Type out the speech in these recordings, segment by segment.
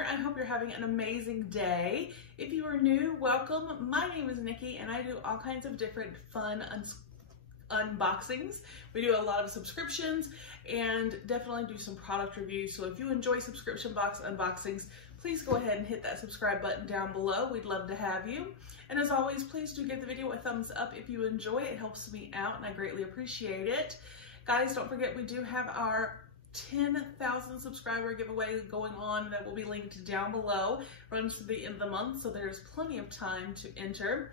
I hope you're having an amazing day. If you are new, welcome. My name is Nikki and I do all kinds of different fun unboxings. We do a lot of subscriptions and definitely do some product reviews. So if you enjoy subscription box unboxings, please go ahead and hit that subscribe button down below. We'd love to have you. And as always, please do give the video a thumbs up if you enjoy it. It helps me out and I greatly appreciate it. Guys, don't forget we do have our 10,000 subscriber giveaway going on that will be linked down below. Runs to the end of the month, so there's plenty of time to enter.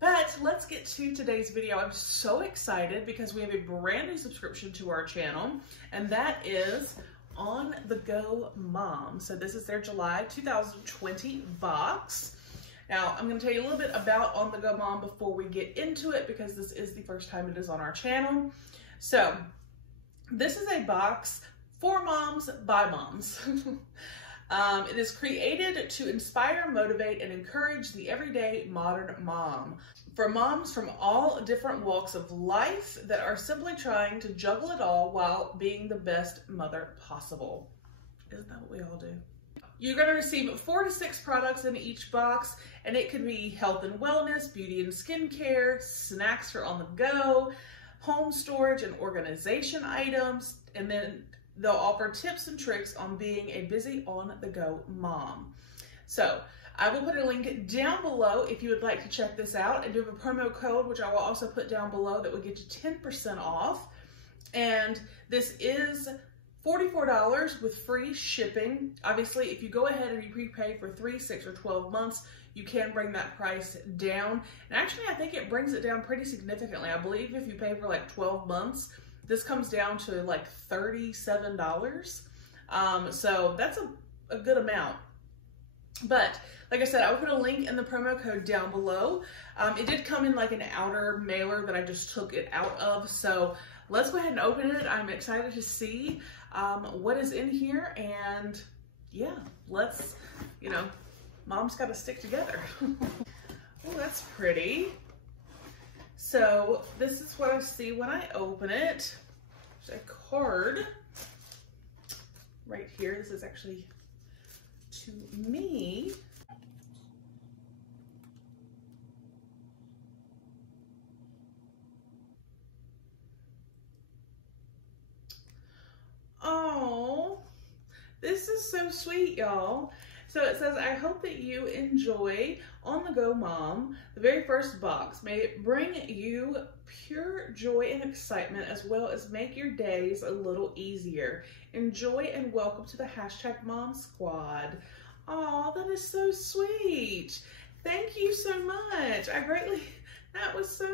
But let's get to today's video. I'm so excited because we have a brand new subscription to our channel, and that is On The Go Mom. So this is their July 2020 box. Now, I'm going to tell you a little bit about On The Go Mom before we get into it because this is the first time it is on our channel. So this is a box for moms by moms. It is created to inspire, motivate, and encourage the everyday modern mom. For moms from all different walks of life that are simply trying to juggle it all while being the best mother possible. Isn't that what we all do? You're going to receive 4 to 6 products in each box, and it could be health and wellness, beauty and skincare, snacks for on the go, home storage and organization items, and then they'll offer tips and tricks on being a busy on-the-go mom. So I will put a link down below if you would like to check this out, and do have a promo code, which I will also put down below, that will get you 10% off. And this is $44 with free shipping. Obviously, if you go ahead and you prepay for 3, 6, or 12 months, you can bring that price down. And actually, I think it brings it down pretty significantly. I believe if you pay for like 12 months, this comes down to like $37. So that's a good amount. But like I said, I will put a link in the promo code down below. It did come in like an outer mailer that I just took it out of. So let's go ahead and open it. I'm excited to see what is in here. And yeah, let's, mom's got to stick together. Oh, that's pretty. So this is what I see when I open it. There's a card right here. This is actually to me. Oh, this is so sweet, y'all. So it says, I hope that you enjoy On The Go Mom. The very first box, may it bring you pure joy and excitement, as well as make your days a little easier. Enjoy and welcome to the #Mom Squad. Oh, that is so sweet. Thank you so much. That was so,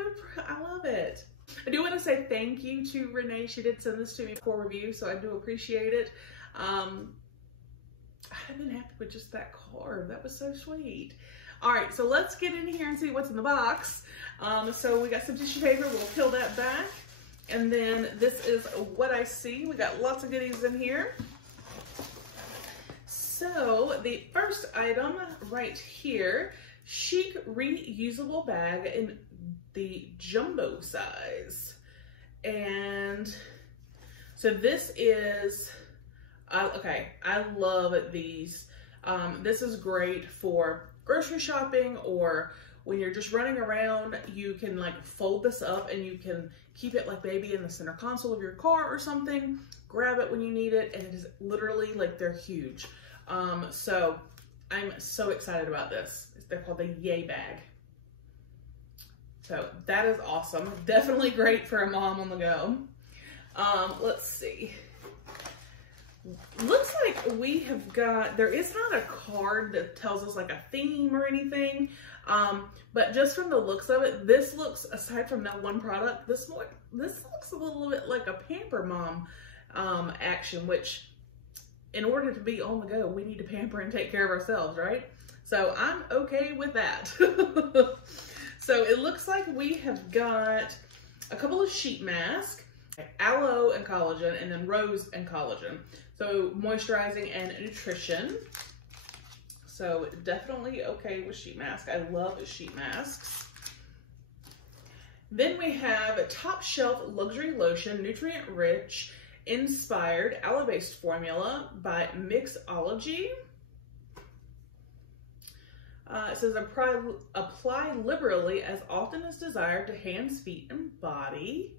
I love it. I do want to say thank you to Renee. She did send this to me for review, so I do appreciate it. I've been happy with just that card. That was so sweet. All right, so let's get in here and see what's in the box. So we got some tissue paper. We'll peel that back. And then this is what I see. We got lots of goodies in here. So the first item right here, chic reusable bag in the jumbo size. And so this is, okay, I love these. This is great for grocery shopping, or when you're just running around, you can like fold this up and you can keep it like maybe in the center console of your car or something. Grab it when you need it, and it is literally like, they're huge. So I'm so excited about this. They're called the Yay Bag. So that is awesome. Definitely great for a mom on the go. Let's see. Looks like we have got, there is not a card that tells us like a theme or anything, but just from the looks of it, this looks, aside from that one product, this looks a little bit like a Pamper Mom action, which in order to be on the go, we need to pamper and take care of ourselves, right? So I'm okay with that. So it looks like we have got a couple of sheet masks, aloe and collagen, and then rose and collagen. So moisturizing and nutrition. So definitely okay with sheet mask. I love sheet masks. Then we have Top Shelf Luxury Lotion, nutrient rich, inspired aloe-based formula by Mixology. It says apply liberally as often as desired to hands, feet, and body.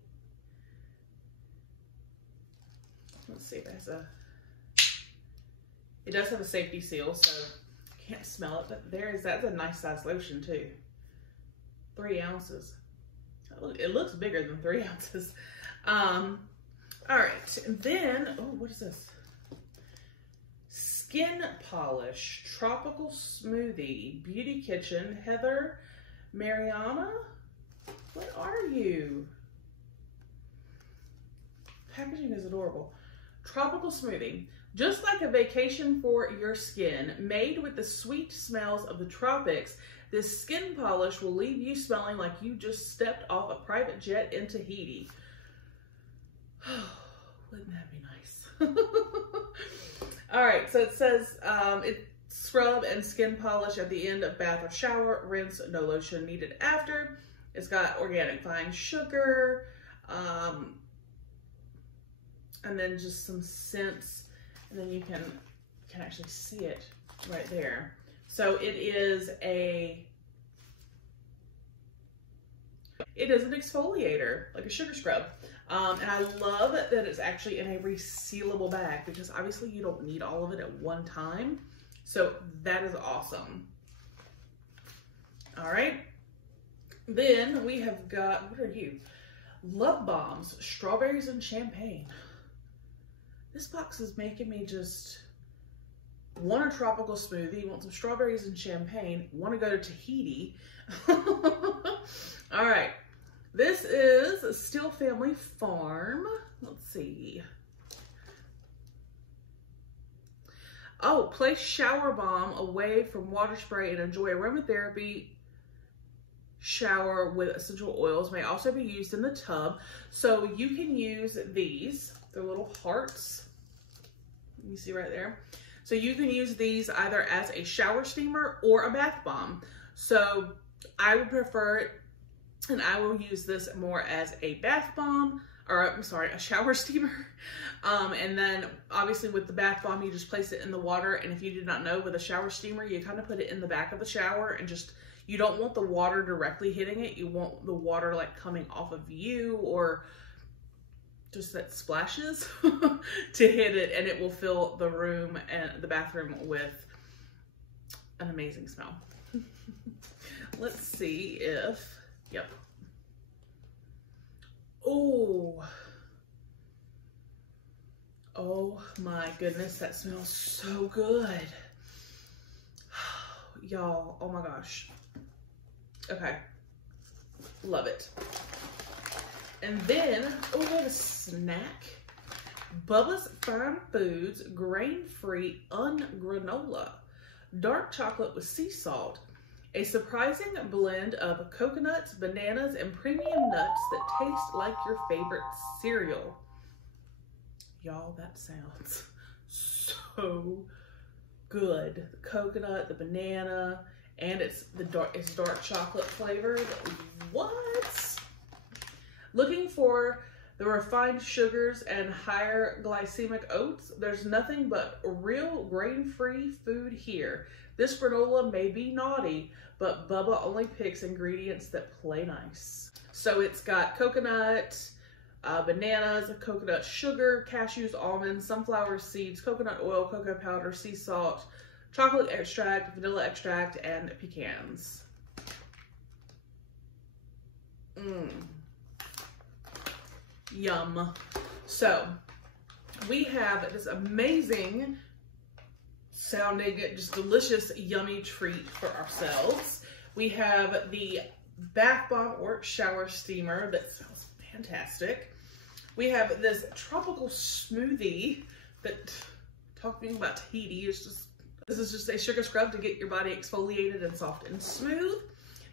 Let's see if it has it does have a safety seal, so I can't smell it, but that's a nice size lotion too. 3 ounces. It looks bigger than 3 ounces. All right, and then, oh, what is this? Skin Polish, Tropical Smoothie, Beauty Kitchen, Heather Mariana. What are you? Packaging is adorable. Tropical Smoothie, just like a vacation for your skin, made with the sweet smells of the tropics, this skin polish will leave you smelling like you just stepped off a private jet in Tahiti. Wouldn't that be nice? All right, so it says it's scrub and skin polish at the end of bath or shower. Rinse, no lotion needed after. It's got organic fine sugar, and then just some scents, and then you can actually see it right there. So it is an exfoliator, like a sugar scrub. And I love that it's actually in a resealable bag, because obviously you don't need all of it at one time. So that is awesome. All right. Then we have got, what are you? Love Bombs, Strawberries and Champagne. This box is making me just want a tropical smoothie, want some strawberries and champagne, want to go to Tahiti. All right. This is Steel Family Farm. Let's see. Oh, place shower bomb away from water spray and enjoy aromatherapy shower with essential oils. May also be used in the tub. So you can use these. They're little hearts. You see right there. So you can use these either as a shower steamer or a bath bomb. So I would prefer it, and I will use this more as a bath bomb, or I'm sorry, a shower steamer. And then obviously with the bath bomb, you just place it in the water. And if you did not know, with a shower steamer, you kind of put it in the back of the shower and just, you don't want the water directly hitting it. You want the water like coming off of you, or just that splashes to hit it, and it will fill the room and the bathroom with an amazing smell. Let's see if, yep. Oh my goodness, that smells so good. Y'all, oh my gosh. Okay, love it. And then, oh, we have a snack. Bubba's Fine Foods grain-free ungranola. Dark chocolate with sea salt. A surprising blend of coconuts, bananas, and premium nuts that taste like your favorite cereal. Y'all, that sounds so good. The coconut, the banana, and it's dark chocolate flavored. What? Looking for the refined sugars and higher glycemic oats? There's nothing but real grain-free food here. This granola may be naughty, but Bubba only picks ingredients that play nice. So it's got coconut, bananas, coconut sugar, cashews, almonds, sunflower seeds, coconut oil, cocoa powder, sea salt, chocolate extract, vanilla extract, and pecans. Yum. So we have this amazing sounding, just delicious, yummy treat for ourselves. We have the bath bomb or shower steamer that smells fantastic. We have this tropical smoothie that, talking about Tahiti, is just, this is just a sugar scrub to get your body exfoliated and soft and smooth.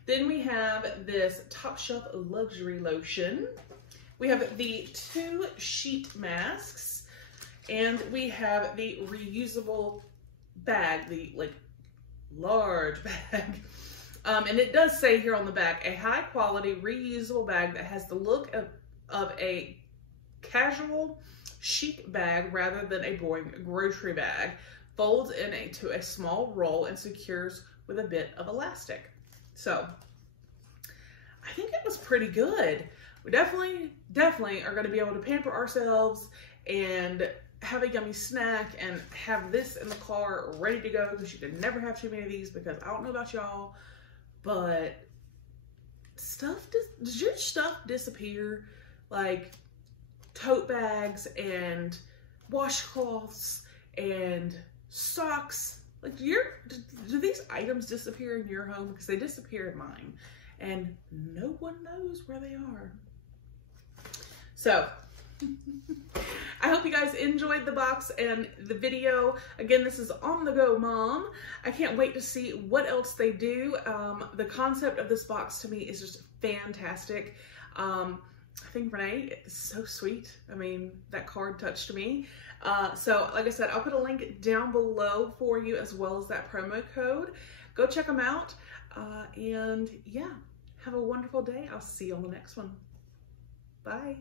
Then we have this Top Shelf luxury lotion. We have the 2 sheet masks, and we have the reusable bag, the like large bag. And it does say here on the back, a high quality reusable bag that has the look of a casual chic bag rather than a boring grocery bag. Folds into a small roll and secures with a bit of elastic. So I think it was pretty good. We definitely are going to be able to pamper ourselves and have a yummy snack and have this in the car ready to go, because you can never have too many of these, because I don't know about y'all, but does your stuff disappear? Like tote bags and washcloths and socks. Like do these items disappear in your home? Because they disappear in mine and no one knows where they are. So I hope you guys enjoyed the box and the video. Again, this is On the Go Mom. I can't wait to see what else they do. The concept of this box to me is just fantastic. I think Renee is so sweet. I mean, that card touched me. So like I said, I'll put a link down below for you, as well as that promo code. Go check them out. And yeah, have a wonderful day. I'll see you on the next one. Bye.